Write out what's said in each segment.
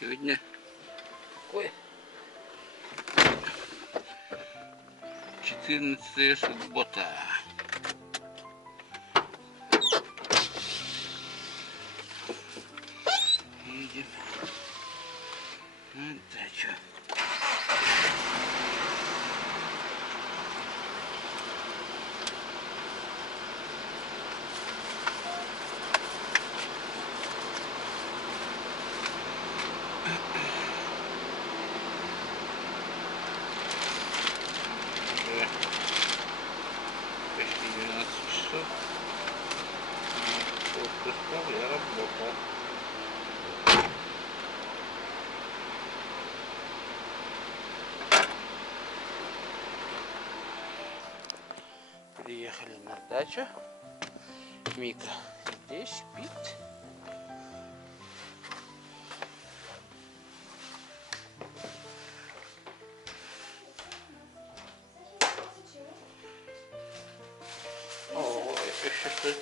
Сегодня ой, 14 суббота. Едем на дачу. Почти 12 часов. Отпуск, я работал. Приехали на дачу. Мика здесь спит.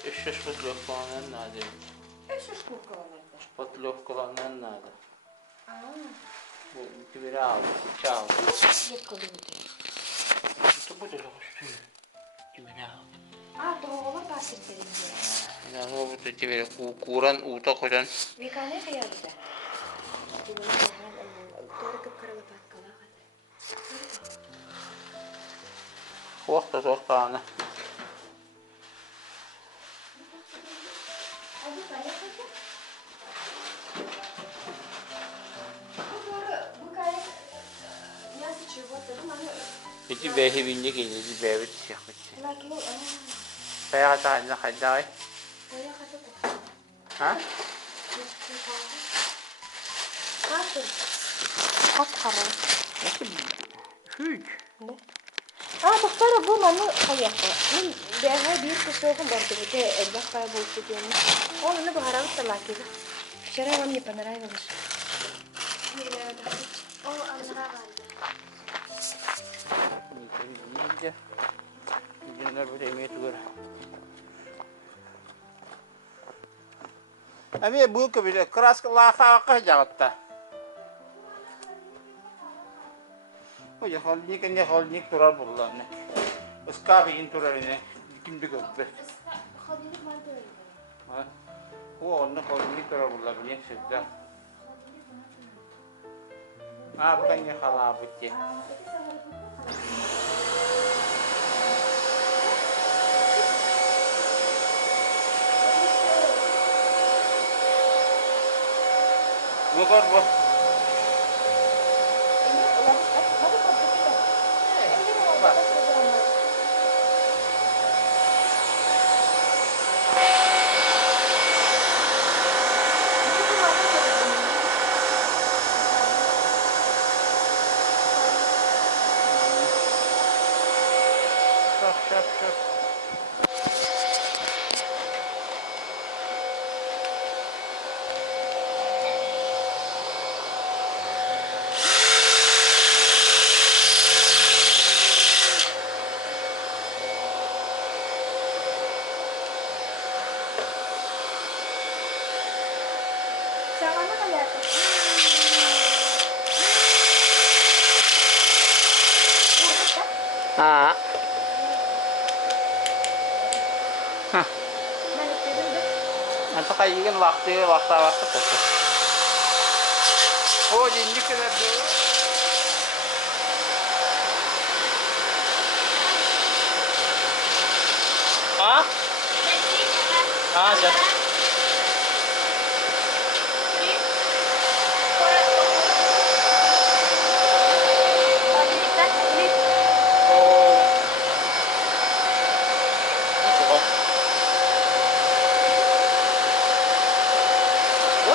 Еще шпатлевку надо. Шпатлевку надо. Киберал, чао. Это будет лучше. Киберал. Doğru bahsettiğinde. Ya bu da kibere kuran uta kocan. Vikane kıyardı. Doğru kıpkırılı patkala. Sohta ana. Jadi behi binjek ini di bewit siapa sih? Saya kata aja. Hah? Kaç kare? Nasıl? Hiç. Ne? Doktor bu manı kayakta. Ben bir kusuğum vardı bir de elbak kayboldu diyorum. Onu ne bu hararet talaki? Şeref anne paneray var. O anlara var. Ini böyle emeği tuğur. Ama bu kabile keras kelaka kajatta. O ya halnik ne halnik turar bullar ne. Iska bir turar ne. Kim bir göbbe. Hadilik vardı öyle. Ha. O onu halnik turar bullar ne sizde. Ha bukan ya halabıcı. Bukan bu. Şap. Sana kayak. Ha. Hah. Nanti kayak kan waktu tuh. Oh, jinjik kena dulu. Ah? Ah, siap.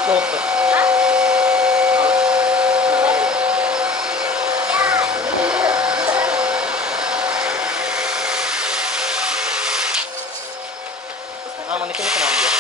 Dokter. Nama nikahnya kenapa dia?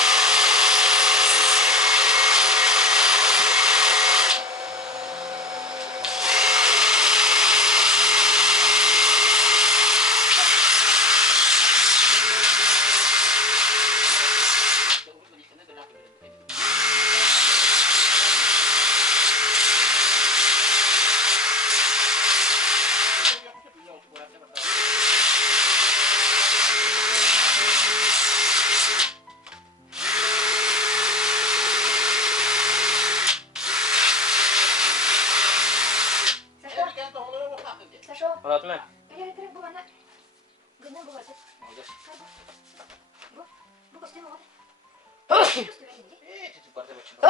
Alat mah. Kira-kira bu mana? Guna bu ada. Udah. Bu pasti mau. Cepat cepat.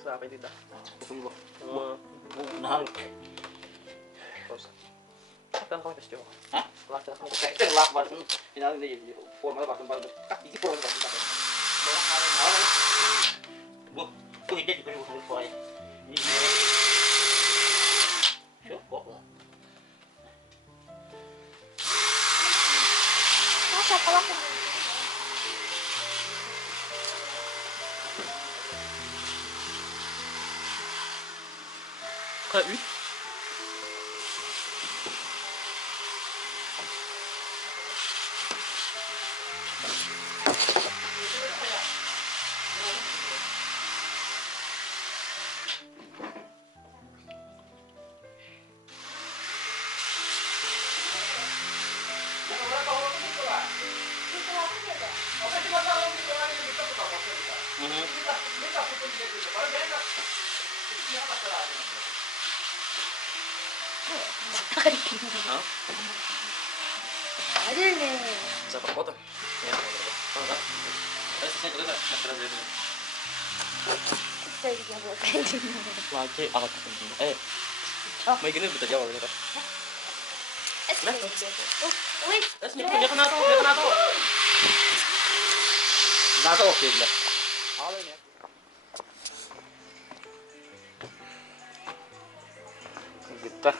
Sampai tidak. Tunggu. Oh, Nang. terus. Kan kau tes coba. Hah? Laki aku. Kayak telak banget. Final ini formal banget banget. Ini formal banget. Bu, tuh ini juga bukan soalnya. Ini coba. Masa kalau Kayak wih. ada nih. Bisa potong. Ya, kalau enggak. Saya juga enggak terus ini. Saya juga buat kayak gini. Lagi alat penting. Mau gini bisa jawab ini kan. Wait. Dia kena tuh. Nah, tuh oke lah. Halo ini. Kita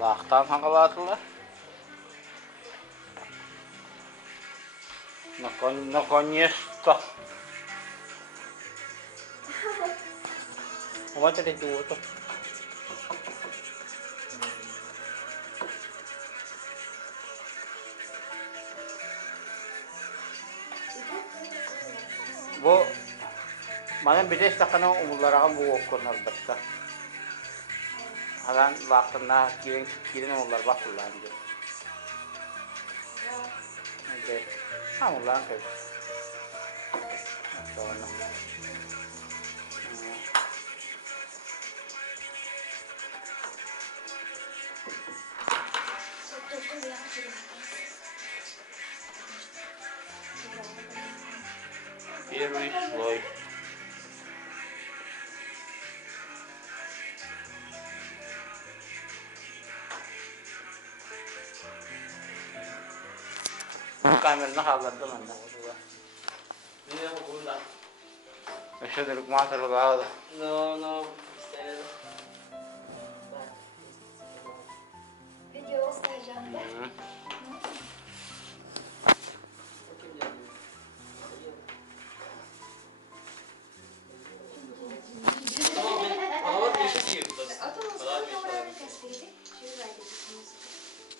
laktan hangkalat lah. Наконец-то. Вот это идиот. Bu, mana bides takana umurlara bu okun albatta. Alan vaktında kirin umurlar bakırlandı. Evet. Tamam lan kız. Sonra. Первый слой. Kamerayı kaldırdım ben de. Ini aku gula. Еще друг матер лада. No. Video göstereceğim de.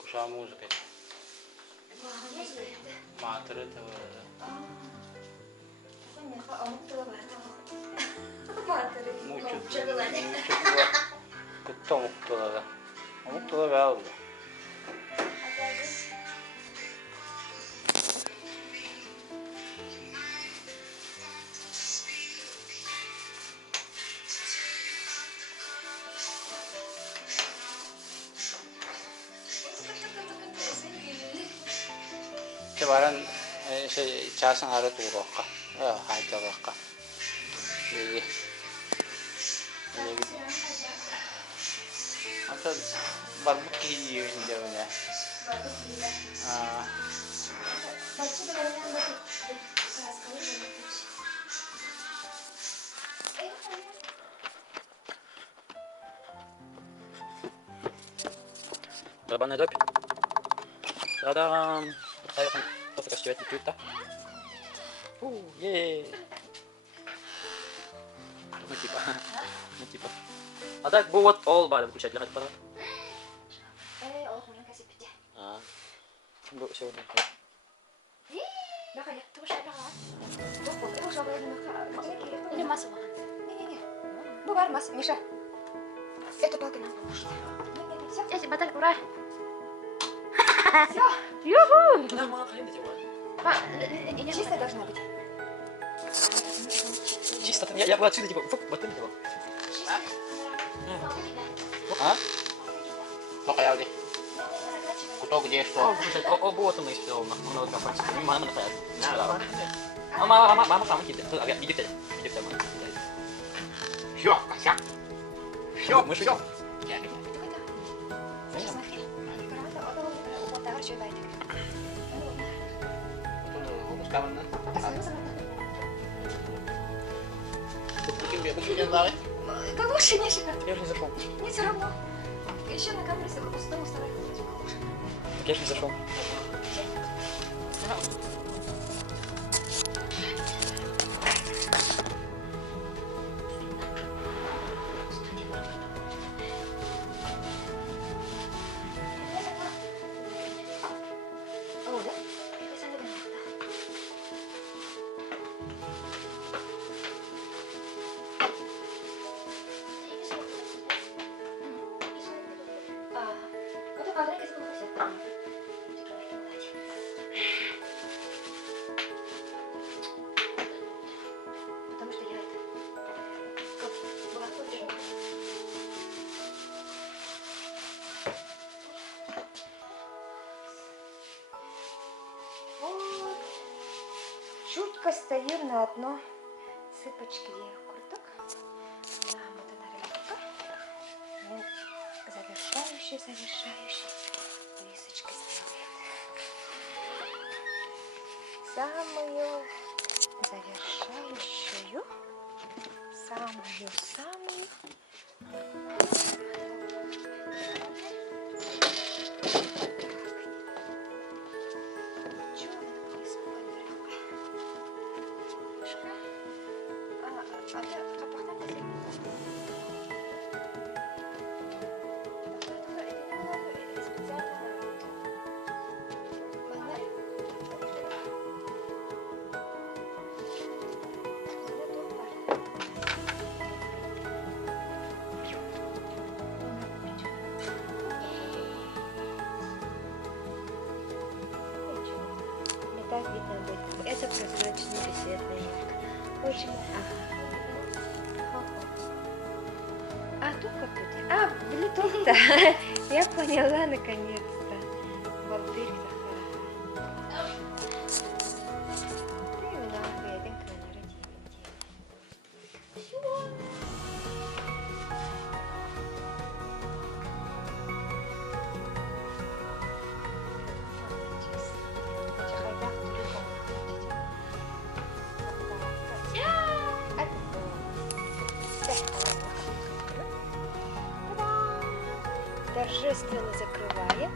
Кушал музыка. Матери тавada. Mucho. Kıtta mutlulara. Mutlulara ver oldu. Sekarang casan harus turokka. Haja rakka. Jadi. Atau barbuki hijaunya. Barabana dök. Tadam. Tayo kan podcast cewek di Twitter. Yeay. Macam apa? Ada buat all baru bisa lihat apa? Allah punya kasih pecah. Bu siapa? Dah kayak tuh saya dah. Tuh sampai ini masuk makan. Ini. Bukan mas, Misha. Это палка нам поможет. Эти баталь, ура! Юху! Да, мама, хрен ты делаешь. Чисто должна быть. Чисто, я бы отсюда, типа, фук, вот это делал. А? Что кaya ulit? Kuto где что? Вот он испытал, он вот как фактически, мама на файл. Мама, иди, иди к тебе, мама. Все, косяк. Все, Мы все. шутим. Bikin yang lain. Калоши не живет. Я же не зашел. Не все равно. Еще на камере снова стараюсь. Так я же не зашел. Потому что я это... Как была тоже. Вот. Чутко стою на одно сыпочке курток. Там вот эта рыбка. Ну, завершающий лисочка сделает. Самую завершающую. Самую. Чего она такая испуганная? Так видно будет. Это прозрачная беседная ярко. Очень. А тут как тут? А, блютуз-то. Я поняла наконец-то. Волдырь Захара. Ты у нас поедем к номеру 9. Торжественно закрываем.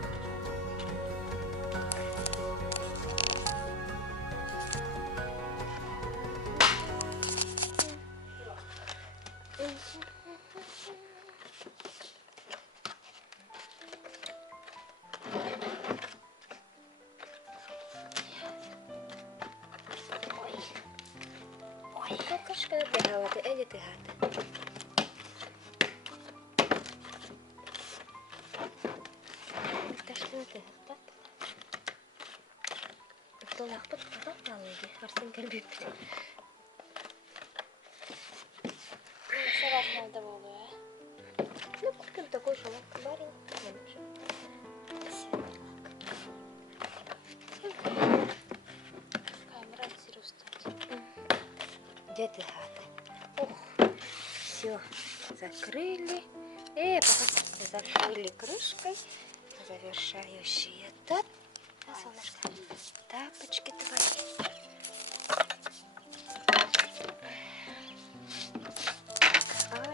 Ой, какашка набегала, ты Эдди, ты гата. Толактып алды. Арсын кәлбеп. Сарасында болу, Ну, купим такой же маленький. камера серьезно. Где ты, гата? Ох, все, закрыли. Пока закрыли крышкой. Завершающий этап. Солнышко, тапочки твои.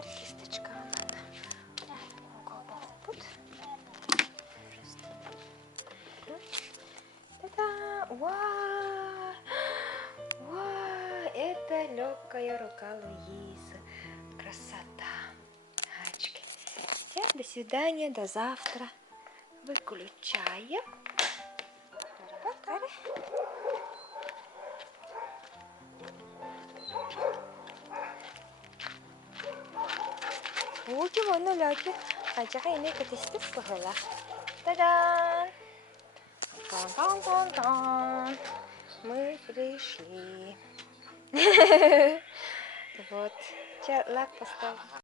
Кисточка надо. Та-да! Вау! Вау! Это легкая рука Луизы. Красота. Ачки. Всем до свидания, до завтра. Выключаем. Будем он ляки. А чакай не катистик пахала. Та-да! Тан-тан-тан-тан. Мы пришли. Вот. Сейчас лак поставлю.